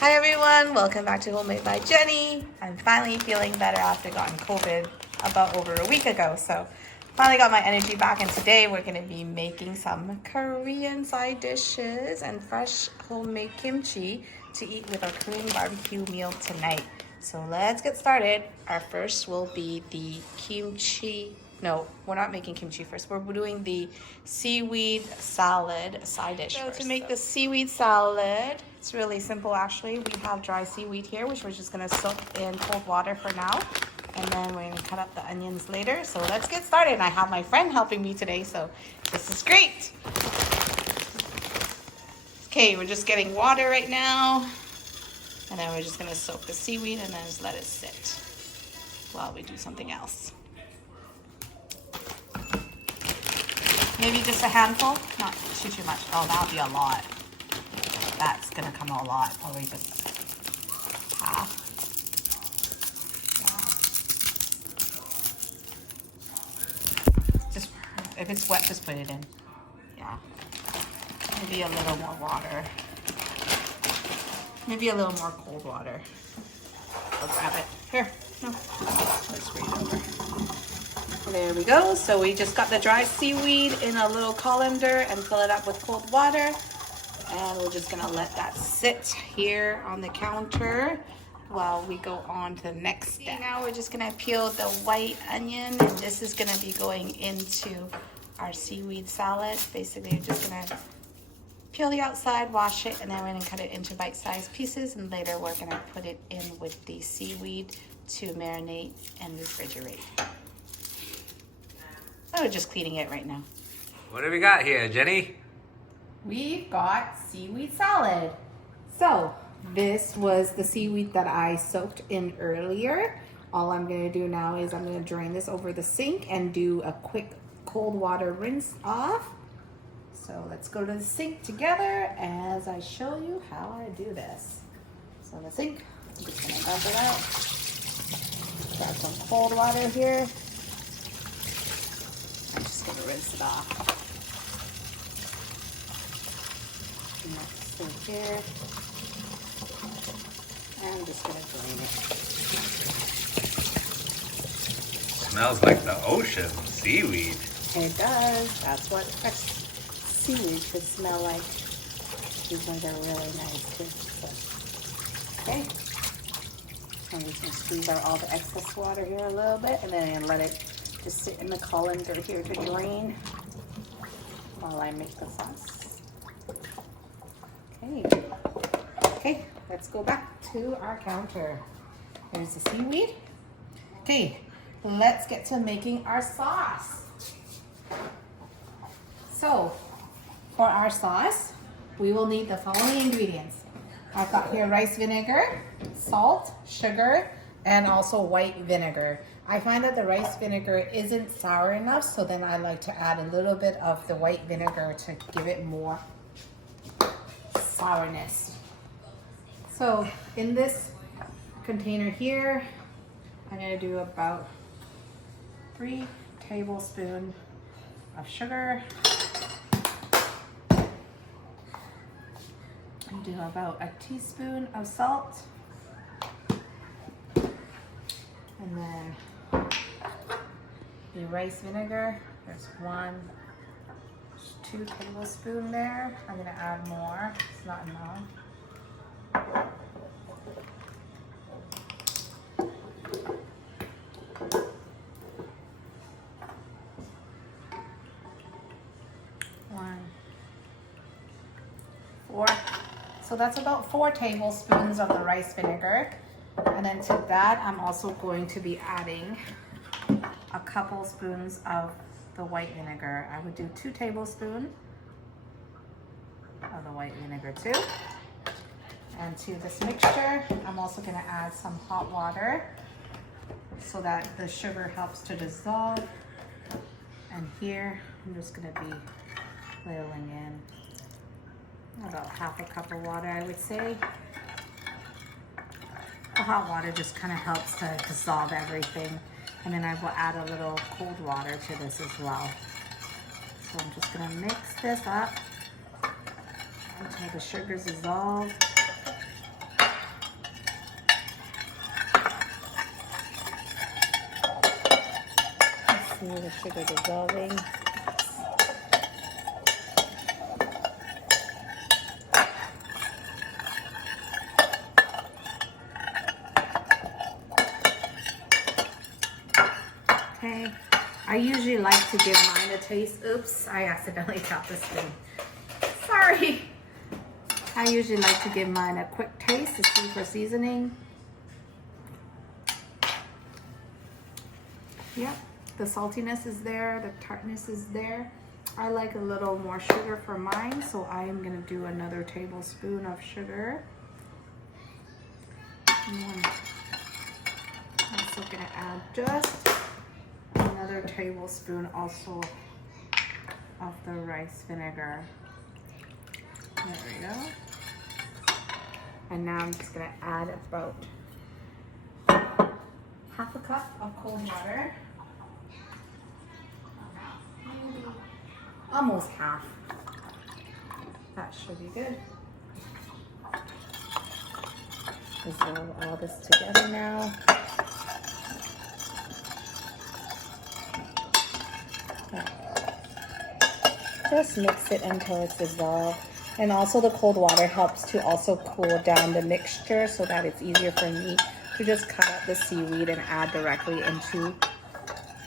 Hi everyone, welcome back to Homemade by Jenny. I'm finally feeling better after getting COVID about over a week ago. So finally got my energy back, and today we're gonna be making some Korean side dishes and fresh homemade kimchi to eat with our Korean barbecue meal tonight. So let's get started. Our first will be the kimchi. No, we're not making kimchi first. We're doing the seaweed salad side dish first. To make the seaweed salad, it's really simple actually. We have dry seaweed here, which we're just gonna soak in cold water for now. And then we're gonna cut up the onions later. So let's get started. And I have my friend helping me today, so this is great. Okay, we're just getting water right now. And then we're just gonna soak the seaweed and then just let it sit while we do something else. Maybe just a handful, not too much. Oh, that'll be a lot. That's gonna come a lot, probably just half. Yeah. Just, if it's wet, just put it in. Yeah. Maybe a little more water. Maybe a little more cold water. I'll grab it. Here, no. Let's bring it over. There we go. So we just got the dry seaweed in a little colander and fill it up with cold water. And we're just gonna let that sit here on the counter while we go on to the next step. Now we're just gonna peel the white onion, and this is gonna be going into our seaweed salad. Basically, we're just gonna peel the outside, wash it, and then we're gonna cut it into bite-sized pieces, and later we're gonna put it in with the seaweed to marinate and refrigerate. So we're just cleaning it right now. What do we got here, Jenny? We've got seaweed salad. So this was the seaweed that I soaked in earlier. All I'm gonna do now is I'm gonna drain this over the sink and do a quick cold water rinse off. So let's go to the sink together as I show you how I do this. So the sink, I'm just gonna dump it out. Grab some cold water here. I'm just gonna rinse it off. And that's sink here. And I'm just gonna drain it. Smells like the ocean, seaweed. It does. That's what fresh seaweed should smell like. These ones are really nice too. So, okay. And we can squeeze out all the excess water here a little bit, and then let it just sit in the colander here to drain while I make the sauce. Okay. Okay, let's go back to our counter. There's the seaweed. Okay, let's get to making our sauce. So, for our sauce, we will need the following ingredients. I've got here rice vinegar, salt, sugar, and also white vinegar. I find that the rice vinegar isn't sour enough, so then I like to add a little bit of the white vinegar to give it more sourness. So in this container here, I'm gonna do about 3 tablespoons of sugar. And do about a teaspoon of salt. And then the rice vinegar, there's 2 tablespoons there. I'm gonna add more, it's not enough. So that's about 4 tablespoons of the rice vinegar. And then to that, I'm also going to be adding a couple spoons of the white vinegar. I would do 2 tablespoons of the white vinegar too. And to this mixture, I'm also gonna add some hot water so that the sugar helps to dissolve. And here, I'm just gonna be ladling in about half a cup of water, I would say. The hot water just kind of helps to dissolve everything. And then I will add a little cold water to this as well. So I'm just gonna mix this up until the sugars dissolve. See the sugar dissolving. Okay, I usually like to give mine a taste. Oops, I accidentally tapped the spoon. Sorry. I usually like to give mine a quick taste to see for seasoning. Yep, the saltiness is there, the tartness is there. I like a little more sugar for mine, so I am gonna do another tablespoon of sugar. I'm also gonna add just another tablespoon also of the rice vinegar. There we go. And now I'm just gonna add about half a cup of cold water. Maybe almost half. That should be good. Dissolve all this together now. Just mix it until it's dissolved. And also the cold water helps to also cool down the mixture so that it's easier for me to just cut up the seaweed and add directly into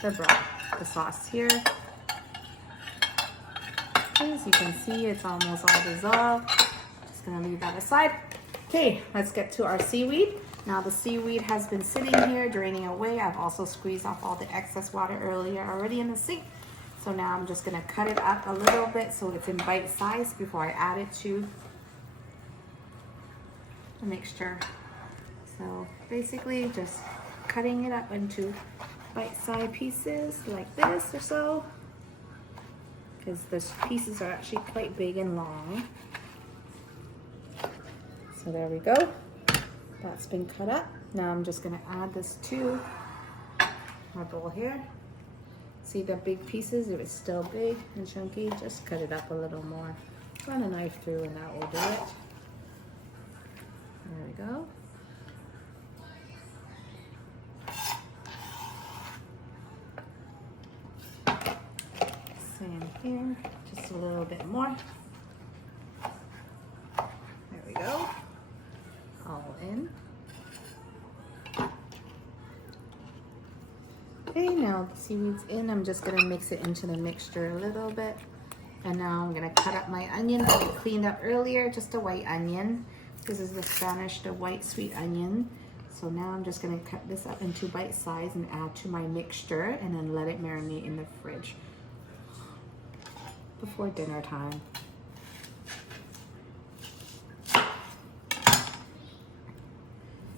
the broth, the sauce here. Okay, as you can see, it's almost all dissolved. Just gonna leave that aside. Okay, let's get to our seaweed. Now the seaweed has been sitting here, draining away. I've also squeezed off all the excess water earlier already in the sink. So now I'm just gonna cut it up a little bit so it's in bite size before I add it to the mixture. So basically just cutting it up into bite-sized pieces like this or so, because the pieces are actually quite big and long. So there we go. That's been cut up. Now I'm just gonna add this to my bowl here. See the big pieces? If it's still big and chunky, just cut it up a little more. Run a knife through and that will do it. There we go. Same here, just a little bit more. There we go. All in. Okay, now the seaweed's in. I'm just gonna mix it into the mixture a little bit. And now I'm gonna cut up my onion that I cleaned up earlier, just a white onion. This is the Spanish, the white sweet onion. So now I'm just gonna cut this up into bite size and add to my mixture and then let it marinate in the fridge before dinner time.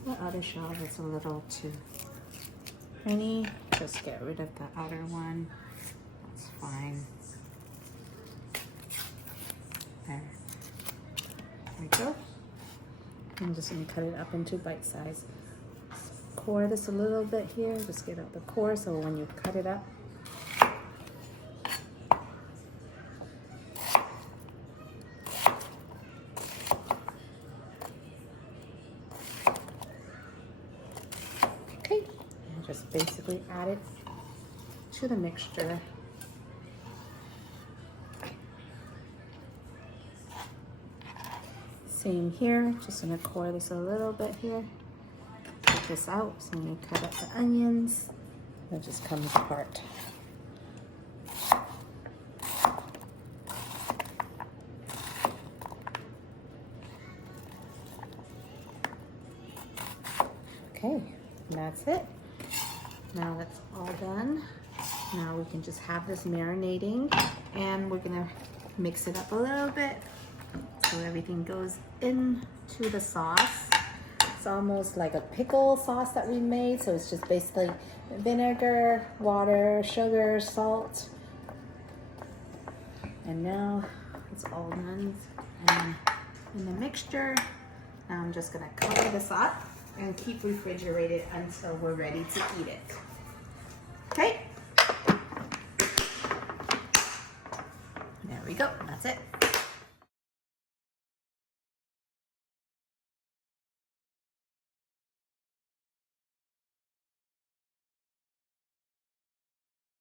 The other shell is a little too tiny. Just get rid of the outer one. That's fine. There we go. I'm just gonna cut it up into bite size. Core this a little bit here. Just get out the core so when you cut it up, just basically add it to the mixture. Same here, just gonna core this a little bit here. Take this out, so when you cut up the onions, it just comes apart. Okay, and that's it. Now that's all done. Now we can just have this marinating and we're gonna mix it up a little bit so everything goes into the sauce. It's almost like a pickle sauce that we made. So it's just basically vinegar, water, sugar, salt. And now it's all done and in the mixture. Now I'm just gonna cover this up and keep refrigerated until we're ready to eat it. Okay? There we go, that's it.